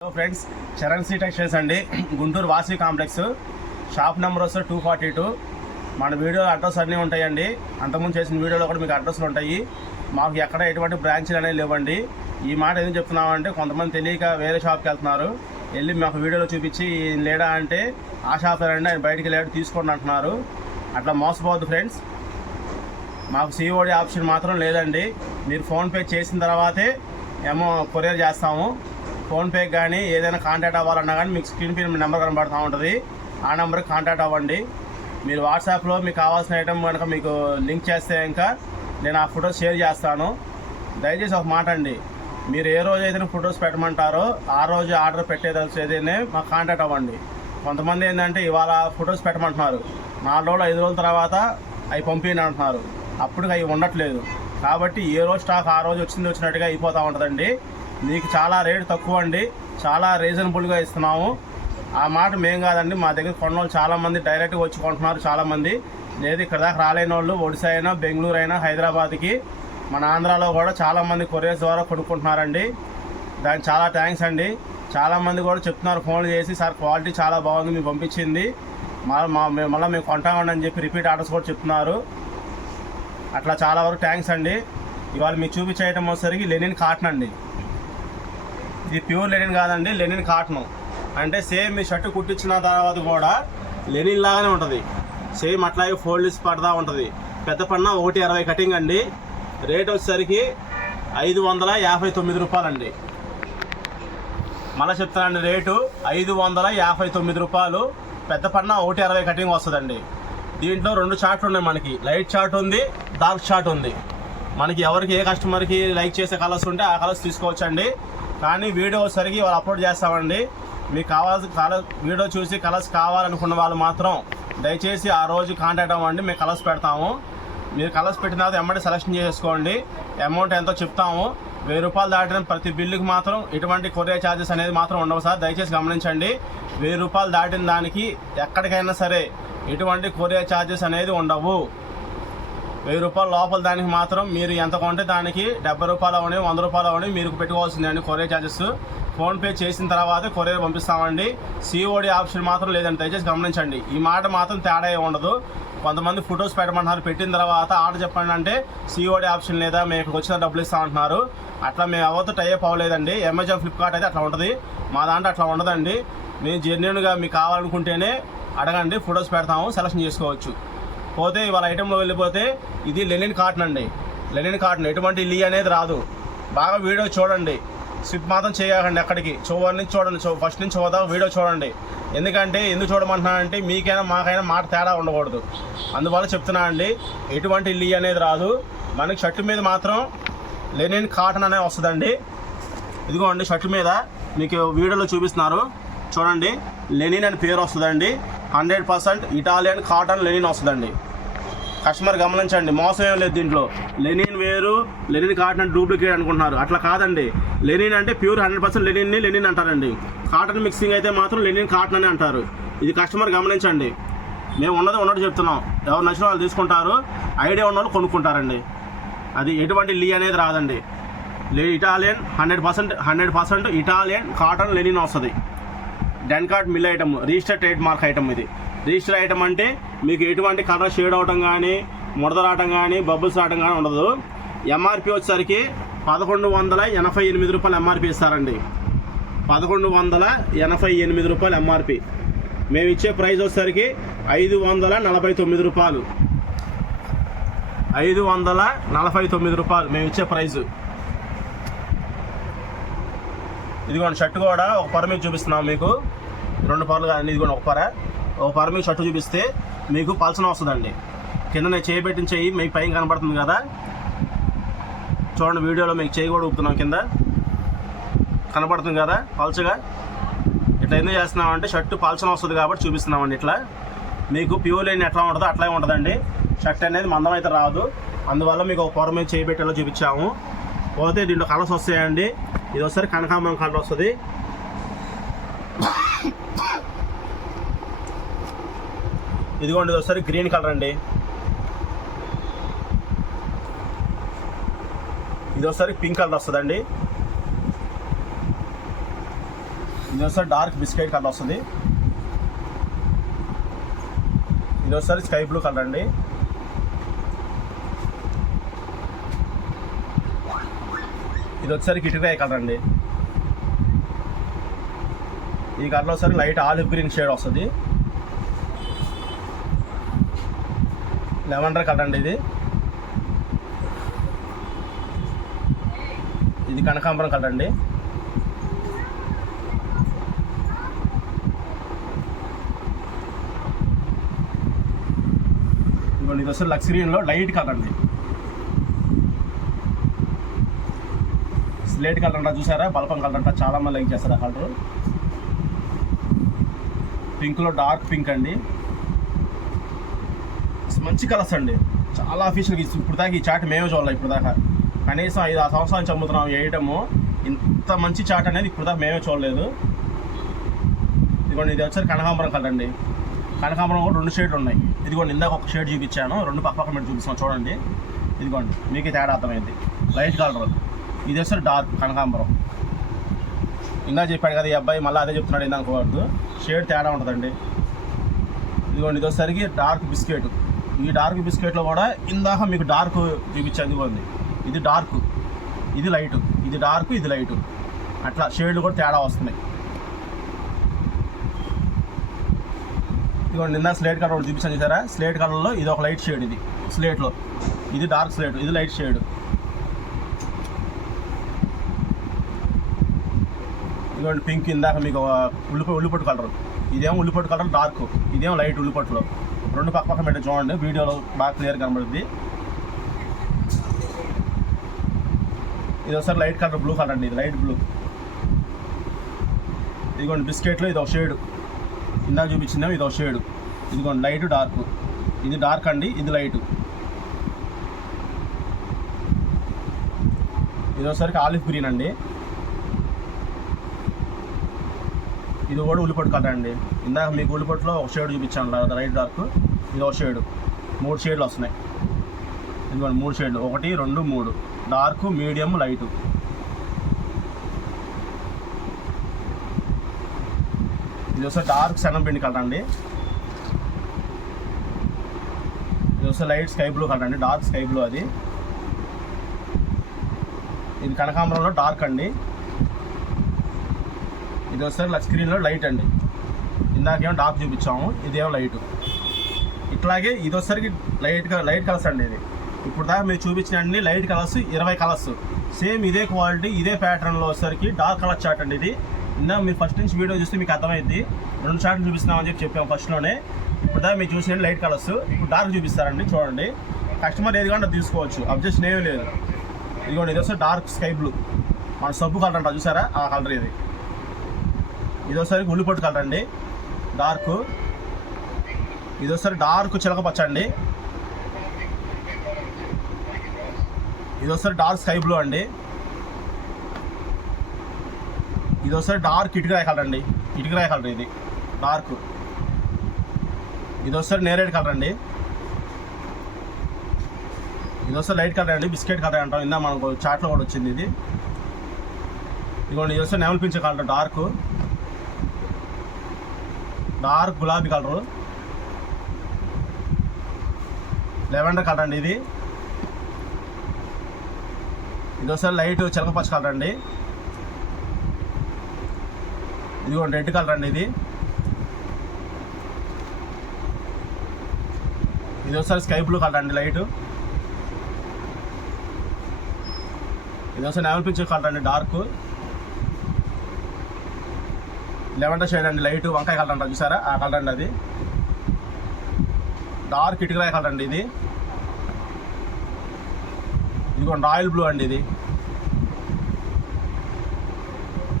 Hello friends, Charan C textiles అండి, Guntur Vasavi complex. Shop number వస్తే 242. మన వీడియో అడ్రస్ అన్నీ ఉంటాయండి. అంతకుముందు చేసిన వీడియోలో కూడా మీకు అడ్రస్లు ఉంటాయి. మాకు ఎక్కడ ఎటువంటి బ్రాంచ్లు అనేవి లేవండి. ఈ మాట ఎందుకు చెప్తున్నామంటే కొంతమంది తెలియక వేరే షాప్కి వెళ్తున్నారు. వెళ్ళి మాకు వీడియోలో చూపించి లేడా అంటే ఆ షాప్ రండి, ఆయన బయటికి లేడు తీసుకోండి అంటున్నారు. అట్లా మోసపోవద్దు ఫ్రెండ్స్. మాకు సిఓడి ఆప్షన్ మాత్రం లేదండి. మీరు ఫోన్పే చేసిన తర్వాతే కొరియర్ చేస్తాము. ఫోన్పే కానీ ఏదైనా కాంటాక్ట్ అవ్వాలన్నా కానీ మీకు స్క్రీన్ పై నెంబర్ కనబడుతూ ఉంటుంది. ఆ నెంబర్కి కాంటాక్ట్ అవ్వండి. మీరు వాట్సాప్లో మీకు కావాల్సిన ఐటమ్ కనుక మీకు లింక్ చేస్తే ఇంకా నేను ఆ ఫొటోస్ షేర్ చేస్తాను. దయచేసి ఒక మాట అండి, మీరు ఏ రోజు అయితే ఫొటోస్ పెట్టమంటారో ఆ రోజు ఆర్డర్ పెట్టేదైతేనే మాకు కాంటాక్ట్ అవ్వండి. కొంతమంది ఏంటంటే ఇవాళ ఫొటోస్ పెట్టమంటున్నారు, 4 రోజులు 5 రోజుల తర్వాత అవి పంపించండి అంటున్నారు. అప్పుడు అవి ఉండట్లేదు. కాబట్టి ఏ రోజు స్టాక్ ఆ రోజు వచ్చినట్టుగా అయిపోతూ ఉంటుందండి. మీకు చాలా రేటు తక్కువ అండి, చాలా రీజనబుల్గా ఇస్తున్నాము. ఆ మాట మేం కాదండి, మా దగ్గర కొన్న వాళ్ళు చాలామంది డైరెక్ట్గా వచ్చి కొంటున్నారు. చాలామంది లేదు ఇక్కడ దాకా రాలేని వాళ్ళు ఒడిశా అయినా బెంగళూరు అయినా హైదరాబాద్కి మన ఆంధ్రాలో కూడా చాలామంది కొరియర్స్ ద్వారా కొనుక్కుంటున్నారండి. దానికి చాలా థ్యాంక్స్ అండి. చాలామంది కూడా చెప్తున్నారు ఫోన్లు చేసి, సార్ క్వాలిటీ చాలా బాగుంది మీరు పంపించింది, మళ్ళీ మేము కొంటామండి అని చెప్పి రిపీట్ ఆర్డర్స్ కూడా చెప్తున్నారు. అట్లా చాలా వరకు థ్యాంక్స్ అండి. ఇవాళ మీకు చూపించేయటం వచ్చేసరికి లెనిన్ కాటన్ అండి. ఇది ప్యూర్ లెనిన్ కాదండి, లెనిన్ కాటన్. అంటే సేమ్ మీ షర్ట్ కుట్టించిన తర్వాత కూడా లెనిన్ లాగానే ఉంటుంది. సేమ్ అట్లాగే ఫోల్డ్స్ పడతా ఉంటుంది. పెద్ద పన్న 120 కటింగ్ అండి. రేట్ వచ్చేసరికి 559 రూపాయలండి. మళ్ళీ చెప్తానండి, రేటు 559 రూపాయలు. పెద్ద పన్న 120 కటింగ్ వస్తుందండి. దీంట్లో 2 చార్ట్లు ఉన్నాయి. మనకి లైట్ చార్ట్ ఉంది, డార్క్ చార్ట్ ఉంది. మనకి ఎవరికి ఏ కస్టమర్కి లైక్ చేసే కలర్స్ ఉంటే ఆ కలర్స్ తీసుకోవచ్చండి. కానీ వీడియో సరిగి వాళ్ళు అప్లోడ్ చేస్తామండి. మీకు కావాల్సిన వీడియో చూసి కలర్స్ కావాలనుకున్న వాళ్ళు మాత్రం దయచేసి ఆ రోజు కాంటాక్ట్ అవ్వండి. మేము కలర్స్ పెడతాము. మీరు కలర్స్ పెట్టిన తర్వాత ఎమ్మటి సెలెక్షన్ చేసుకోండి. అమౌంట్ ఎంతో చెప్తాము. 1000 రూపాయలు దాటిన ప్రతి బిల్లుకి మాత్రం ఎటువంటి కొరియర్ ఛార్జెస్ అనేది మాత్రం ఉండవు సార్, దయచేసి గమనించండి. 1000 రూపాయలు దాటిన దానికి ఎక్కడికైనా సరే ఎటువంటి కొరియర్ ఛార్జెస్ అనేది ఉండవు. 1000 రూపాయల లోపల దానికి మాత్రం మీరు ఎంత కొంటే దానికి 70 రూపాయలు అవని 100 రూపాయలు అవని మీరు పెట్టుకోవాల్సిందండి కొరియర్ ఛార్జెస్. ఫోన్పే చేసిన తర్వాత కొరియర్ పంపిస్తామండి. సిఓడి ఆప్షన్ మాత్రం లేదండి, దయచేసి గమనించండి. ఈ మాట మాత్రం తేడా ఉండదు. కొంతమంది ఫొటోస్ పెట్టమంటున్నారు, పెట్టిన తర్వాత ఆర్డర్ చెప్పండి అంటే సిఓడి ఆప్షన్ లేదా, మేము ఇక్కడికి వచ్చిన డబ్బులు ఇస్తామంటున్నారు. అట్లా మేము ఎవరితో టైప్ అవ్వలేదండి. అమెజాన్, ఫ్లిప్కార్ట్ అయితే అట్లా ఉంటుంది. మా దాంట్లో అట్లా ఉండదండి. మేము జెన్యూన్గా మీకు కావాలనుకుంటేనే అడగండి, ఫొటోస్ పెడతాము, సెలెక్షన్ చేసుకోవచ్చు. పోతే ఇవాళ ఐటెంలో వెళ్ళిపోతే ఇది లెనిన్ కాటన్ అండి. లెనిన్ కాటన్ ఎటువంటి లీ అనేది రాదు. బాగా వీడియో చూడండి, స్విప్ మాత్రం చేయకండి. ఎక్కడికి చూడండి, ఫస్ట్ నుంచి చూద్దాం వీడియో చూడండి. ఎందుకంటే ఎందుకు చూడమంటున్నానంటే మీకైనా మాకైనా మాట తేడా ఉండకూడదు, అందువల్ల చెప్తున్నా అండి. ఎటువంటి లీ అనేది రాదు. మనకి షర్టు మీద మాత్రం లెనిన్ కాటన్ అనేది వస్తుందండి. ఇదిగోండి షర్టు మీద మీకు వీడియోలో చూపిస్తున్నారు చూడండి, లెనిన్ అని పేరు వస్తుందండి. 100% ఇటాలియన్ కాటన్ లెనిన్ వస్తుందండి. కస్టమర్ గమనించండి, మోసం ఏం లేదు దీంట్లో. లెనిన్ వేరు, లెనిన్ కాటన్ డూప్లికేట్ అనుకుంటున్నారు. అట్లా కాదండి. లెనిన్ అంటే ప్యూర్ 100% లెనిన్ని లెనిన్ అంటారండి. కాటన్ మిక్సింగ్ అయితే మాత్రం లెనిన్ కాటన్ అని అంటారు. ఇది కస్టమర్ గమనించండి. మేము ఉన్నట్టు చెప్తున్నాం. ఎవరు నచ్చిన వాళ్ళు తీసుకుంటారు, ఐడియా ఉన్న వాళ్ళు కొనుక్కుంటారండి. అది ఎటువంటి లీ అనేది రాదండి. ఇటాలియన్ 100% ఇటాలియన్ కాటన్ లెనిన్ వస్తుంది. డెన్కార్ట్ mill item, register trade mark item. ఇది రిజిస్టర్ ఐటమ్ అంటే మీకు ఎటువంటి కలర్ షేడ్ అవటం కానీ, ముడత రావటం కానీ, బబుల్స్ రావటం కానీ ఉండదు. ఎంఆర్పి వచ్చేసరికి 1188 రూపాయలు ఎంఆర్పి ఇస్తారండి. 1188 రూపాయలు ఎంఆర్పి. మేము ఇచ్చే ప్రైస్ వచ్చేసరికి 549 రూపాయలు. 549 రూపాయలు మేము ఇచ్చే ప్రైజు. ఇదిగోండి షర్ట్ కూడా ఒక పర మీకు చూపిస్తున్నాం. మీకు 2 పరలు కాదండి, ఇదిగోండి ఒక పర మీకు షర్ట్ చూపిస్తే మీకు పల్సన వస్తుందండి. కింద నేను చేయబెట్టిన చెయ్యి మీకు పైన కనబడుతుంది కదా, చూడండి వీడియోలో మీకు చేయి కూడా ఊపుతున్నాం, కింద కనబడుతుంది కదా పల్చగా. ఇట్లా ఎందుకు చేస్తున్నామంటే షర్ట్ పల్చన వస్తుంది కాబట్టి చూపిస్తున్నామండి. ఇట్లా మీకు ప్యూర్ లైన్ ఎట్లా ఉంటుందో అట్లా ఉంటుందండి. షర్ట్ అనేది మందం అయితే రాదు, అందువల్ల మీకు ఒక పొర మీద చేయబెట్టేలా చూపించాము. పోతే దీంట్లో కలర్స్ వస్తాయండి. ఇది ఒకసారి కనకాంబరం కలర్ వస్తుంది. ఇదిగోండి ఇది ఒకసారి గ్రీన్ కలర్ అండి. ఇది ఒకసారి పింక్ కలర్ వస్తుందండి. ఇది ఒకసారి డార్క్ బిస్కెట్ కలర్ వస్తుంది. ఇది ఒకసారి స్కై బ్లూ కలర్ అండి. ఇది వచ్చేసరికి ఇటుకాయ కలర్ అండి. ఈ కలర్లో ఒకసారి లైట్ ఆలివ్ గ్రీన్ షేడ్ వస్తుంది. లెవెండర్ కలర్ అండి. ఇది కనకాంబరం కలర్ అండి. ఇదిగోండి, ఇది వస్తుంది లక్స్ గ్రీన్లో లైట్ కలర్ అండి. స్లేట్ కలర్ అంట, చూసారా? బల్పం కలర్ అంట, చాలా మంది లైక్ చేస్తారు ఆ కలర్. పింక్లో డార్క్ పింక్ అండి. మంచి కలర్స్ అండి, చాలా అఫీషియల్గా. ఇప్పుడు దాకా ఈ చాట్ మేమే చూడాలి. ఇప్పుడు దాకా కనీసం 5-6 సంవత్సరాల నుంచి అమ్ముతున్నాం వేయటము. ఇంత మంచి చాట్ అనేది ఇప్పుడు దాకా మేమే చూడలేదు. ఇదిగోండి, ఇది వచ్చేసరికి కనకాంబరం కలర్ అండి. కనకాంబరం కూడా 2 షేడ్లు ఉన్నాయి. ఇదిగోండి, ఇందాక ఒక షేడ్ చూపించాను, 2 పక్క మీద చూపిస్తాను చూడండి. ఇదిగోండి, మీకు తేడా అర్థమైంది. Light colour. ఇది వచ్చేసరికి డార్క్ కనకాంబరం. ఇందా చెప్పాడు కదా ఈ అబ్బాయి, మళ్ళీ అదే చెప్తున్నాడు ఇందాక. షేడ్ తేడా ఉంటుందండి. ఇదిగోండి, ఇది వచ్చేసరికి డార్క్ బిస్కెట్. ఈ డార్క్ బిస్కెట్లో కూడా ఇందాక మీకు డార్క్ చూపించాను. ఇదిగోండి, ఇది డార్క్, ఇది లైట్, ఇది డార్క్, ఇది లైట్, అట్లా షేడ్లు కూడా తేడా వస్తున్నాయి. ఇదిగోండి, ఇందాక స్లేట్ కలర్ చూపించాను చూసారా? స్లేట్ కలర్లో ఇది ఒక లైట్ షేడ్. ఇది స్లేట్లో, ఇది డార్క్ స్లేట్, ఇది లైట్ షేడ్. ఇదిగోండి, పింక్ ఇందాక మీకు ఉల్లిపొట్టు కలర్. ఇదేమో ఉల్లిపొట్టు కలర్ డార్క్, ఇదేమో లైట్ ఉల్లిపొట్టులో. 2 పక్క పెట్టి చూడండి, వీడియోలో బాగా క్లియర్ కనబడుతుంది. ఇది ఒకసారి లైట్ కలర్ బ్లూ కలర్ అండి. ఇది లైట్ బ్లూ. ఇదిగోండి, బిస్కెట్లో ఇది ఒక షేడు. ఇందాక చూపించిందేమో ఇది ఒక షేడు. ఇదిగోండి, లైట్ డార్క్. ఇది డార్క్ అండి, ఇది లైట్. ఇది ఒకసారికి ఆలివ్ గ్రీన్ అండి. ఇది కూడా ఉల్లిపొట్టు కలర్ అండి. ఇందాక మీకు ఉల్లిపొట్టులో ఒక షేడ్ చూపించాను లైట్ డార్క్, ఇది ఒక షేడు. 3 షేడ్లు వస్తున్నాయి. ఇదిగోండి, 3 షేడ్లు, 1, 2, 3. Dark, medium, light. ఇది ఒకసారి డార్క్ శనగపిండి కలర్ అండి. ఇది ఒకసారి లైట్ స్కై బ్లూ కలర్ అండి, డార్క్ స్కై బ్లూ. అది ఇది కనకాంబరంలో డార్క్ అండి. ఇది ఒకసారి లక్స్ గ్రీన్లో లైట్ అండి. ఇందాకేమో డార్క్ చూపించాము, ఇదేమో లైటు. ఇట్లాగే ఇది వచ్చేసరికి లైట్ కలర్స్ అండి. ఇది ఇప్పుడు దాకా మీరు చూపించిన అన్ని లైట్ కలర్స్, 20 కలర్స్ సేమ్ ఇదే క్వాలిటీ, ఇదే ప్యాటర్న్లో వచ్చేసరికి డార్క్ కలర్ చార్ట్ అండి. ఇది ఇందాక మీరు ఫస్ట్ నుంచి వీడియో చూస్తే మీకు అర్థమైంది. 2 చార్ట్లు చూపిస్తున్నామని చెప్పాము ఫస్ట్లోనే. ఇప్పుడు దాకా మీరు చూసిన లైట్ కలర్స్, ఇప్పుడు డార్క్ చూపిస్తారండి. చూడండి, కస్టమర్ ఏది కావాలంటే తీసుకోవచ్చు, అబ్జెక్షన్ ఏమీ లేదు. ఇదిగోండి, ఇది వస్తే డార్క్ స్కై బ్లూ, మన సబ్బు కలర్ అంట, చూసారా? ఆ కలర్ ఇది. ఇది ఒకసారి ఉల్లిపొట్టు కలర్ అండి, డార్క్. ఇది ఒకసారి డార్క్ చిలక పచ్చ అండి. ఇది ఒకసారి డార్క్ స్కై బ్లూ అండి. ఇది ఒకసారి డార్క్ ఇటుకరాయ కలర్ అండి, ఇటుకరాయ కలర్ ఇది డార్క్. ఇది ఒకసారి నేరేడ్ కలర్ అండి. ఇది ఒకసారి లైట్ కలర్ అండి, బిస్కెట్ కలర్ అంటాం. ఇందా మనకు చాట్లో కూడా వచ్చింది ఇది. ఇదిగోండి, ఇది ఒకసారి నెమలి పింఛ కలర్ డార్క్, డార్క్ గులాబీ కలరు. లెవెండర్ కలర్ అండి. ఇది ఒకసారి లైట్ చిలకపచ్చ కలర్ అండి. ఇదిగోండి, రెడ్ కలర్ అండి. ఇది ఒకసారి స్కై బ్లూ కలర్ అండి, లైట్. ఇది ఒకసారి నెమలి పింఛ కలర్ అండి, డార్క్. లెవెండర్ షేడ్ అండి, లైట్ వంకాయ కలర్ అంటారు, చూసారా? ఆ కలర్ అండి. అది డార్క్ ఇటుకరాయ కలర్ అండి. ఇది ఇదిగోండి, రాయల్ బ్లూ అండి. ఇది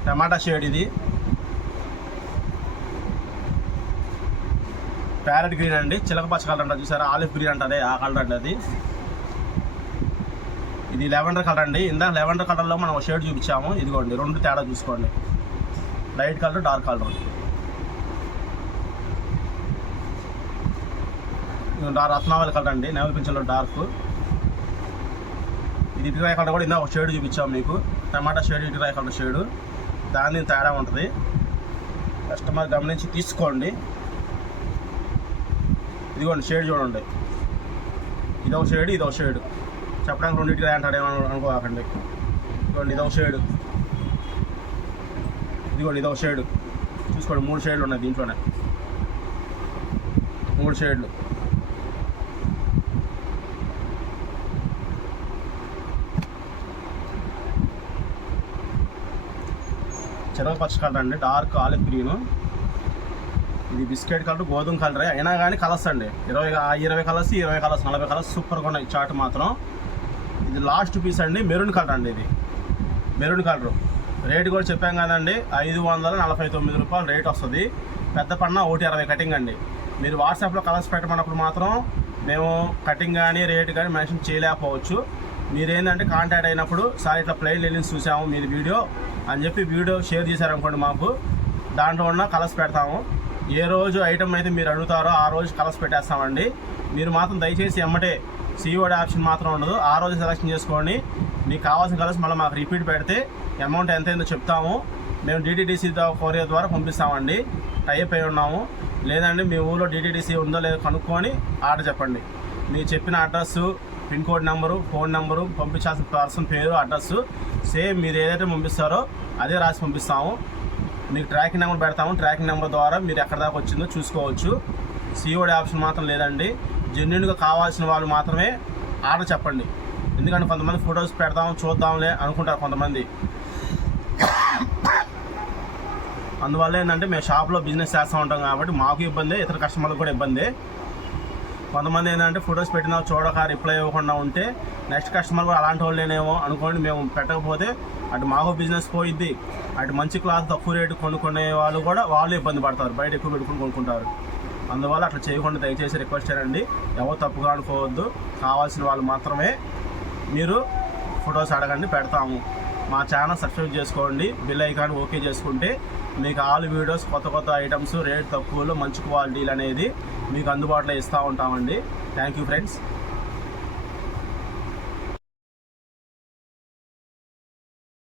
టమాటా షేడ్. ఇది ప్యారెట్ గ్రీన్ అండి, చిలక పచ్చ కలర్ అంటారు, చూసారా? ఆలివ్ గ్రీన్ అంటారే, ఆ కలర్ అండి. అది ఇది లెవెండర్ కలర్ అండి. ఇందాక లెవెండర్ కలర్లో మనం ఒక షేడ్ చూపించాము. ఇదిగోండి, 2 తేడా చూసుకోండి, light colour, dark colour. Ratnavali colour అండి, నెమలి పింఛన్లో డార్క్. ఇది ఇటుకరాయ కలర్ కూడా ఇందాక ఒక షేడ్ చూపించాము మీకు, టమాటా షేడ్, ఇటుకరాయ కలర్ షేడు. దాని తేడా ఉంటుంది. కస్టమర్ గమనించి తీసుకోండి. ఇదిగోండి షేడ్ చూడండి, ఇదొక షేడ్ ఇదొక షేడ్. చెప్పడానికి రెండింటికి అంటాడేమో అనుకోకండి. ఇదిగోండి ఇదొక షేడ్, ఇదిగోండి ఇదొక షేడ్. చూసుకోండి 3 షేడ్లు ఉన్నాయి దీంట్లోనే, 3 షేడ్లు. చెరవ పచ్చ కలర్ అండి, డార్క్ ఆలివ్ గ్రీను. ఇది బిస్కెట్ కలర్, గోధుమ కలరే అయినా కానీ కలర్స్ అండి. 20 కలర్స్, 20 కలర్స్, 40 కలర్స్ సూపర్గా ఉన్నాయి చాట్ మాత్రం. ఇది లాస్ట్ పీస్ అండి, మెరూన్ కలర్ అండి. ఇది మెరూన్ కలర్. రేట్ కూడా చెప్పాం కదండి, 549 రూపాయలు రేట్ వస్తుంది. పెద్ద పన్న 120 కటింగ్ అండి. మీరు వాట్సాప్లో కలర్స్ పెట్టమన్నప్పుడు మాత్రం మేము కటింగ్ కానీ రేట్ కానీ మెన్షన్ చేయలేకపోవచ్చు. మీరేంటంటే కాంటాక్ట్ అయినప్పుడు సార్ ఇట్లా ప్లెయిన్ లెనిన్స్ చూసాము మీది వీడియో అని చెప్పి వీడియో షేర్ చేశారనుకోండి, మాకు దాంట్లో ఉన్న కలర్స్ పెడతాము. ఏ రోజు ఐటమ్ అయితే మీరు అడుగుతారో ఆ రోజు కలర్స్ పెట్టేస్తామండి. మీరు మాత్రం దయచేసి ఎమ్మటే COD ఆప్షన్ మాత్రం ఉండదు, ఆ రోజు సెలెక్షన్ చేసుకోండి. మీకు కావాల్సిన కలర్స్ మళ్ళీ మాకు రిపీట్ పెడితే అమౌంట్ ఎంత అయిందో చెప్తాము. మేము DTDC కొరియర్ ద్వారా పంపిస్తామండి, టైప్ అయి ఉన్నాము. లేదండి మీ ఊళ్ళో DTDC ఉందో లేదో కనుక్కొని ఆర్డర్ చెప్పండి. మీరు చెప్పిన address, pin code number, phone number, పంపించాల్సిన పర్సన్ పేరు, అడ్రస్సు సేమ్ మీరు ఏదైతే పంపిస్తారో అదే రాసి పంపిస్తాము. మీకు ట్రాకింగ్ నెంబర్ పెడతాము, ట్రాకింగ్ నెంబర్ ద్వారా మీరు ఎక్కడ దాకా వచ్చిందో చూసుకోవచ్చు. COD ఆప్షన్ మాత్రం లేదండి. జెన్యున్గా కావాల్సిన వాళ్ళు మాత్రమే ఆర్డర్ చెప్పండి. ఎందుకంటే కొంతమంది ఫొటోస్ పెడతాం చూద్దాంలే అనుకుంటారు కొంతమంది. అందువల్ల ఏంటంటే మేము షాప్లో బిజినెస్ చేస్తూ ఉంటాం కాబట్టి మాకు ఇబ్బంది, ఇతర కస్టమర్లకు కూడా ఇబ్బంది. కొంతమంది ఏంటంటే ఫొటోస్ పెట్టినా చూడక రిప్లై ఇవ్వకుండా ఉంటే నెక్స్ట్ కస్టమర్ కూడా అలాంటి వాళ్ళేనేమో అనుకోండి. మేము పెట్టకపోతే అటు మాకు బిజినెస్ పోయిద్ది, అటు మంచి క్లాత్ తక్కువ రేటు కొనుక్కునే వాళ్ళు కూడా వాళ్ళు ఇబ్బంది పడతారు, బయట ఎక్కువ పెట్టుకుని కొనుక్కుంటారు. అందువల్ల అట్లా చేయకుండా దయచేసి రిక్వెస్ట్ చేయండి. ఎవరు తప్పుగా అనుకోవద్దు, కావాల్సిన వాళ్ళు మాత్రమే మీరు ఫొటోస్ అడగండి, పెడతాము. మా ఛానల్ సబ్స్క్రైబ్ చేసుకోండి, బెల్ ఐకాన్ ఓకే చేసుకుంటే మీకు ఆల్ వీడియోస్, కొత్త ఐటమ్స్, రేట్ తక్కువలో మంచి క్వాలిటీలు అనేది మీకు అందుబాటులో ఇస్తూ ఉంటామండి. Thank you friends.